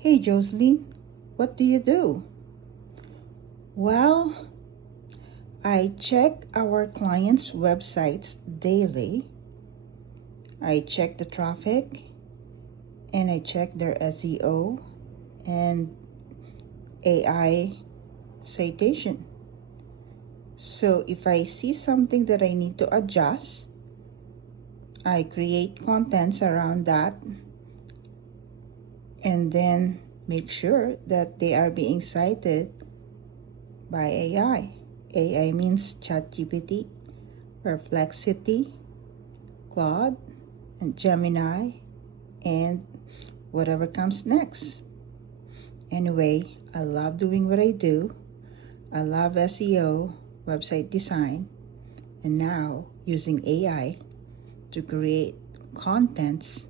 Hey Jocelyn, what do you do? Well, I check our clients' websites daily. I check the traffic and I check their SEO and AI citation. So if I see something that I need to adjust, I create contents around that and then make sure that they are being cited by AI. AI means ChatGPT, Perplexity, Claude, and Gemini, and whatever comes next. Anyway, I love doing what I do. I love SEO, website design, and now using AI to create contents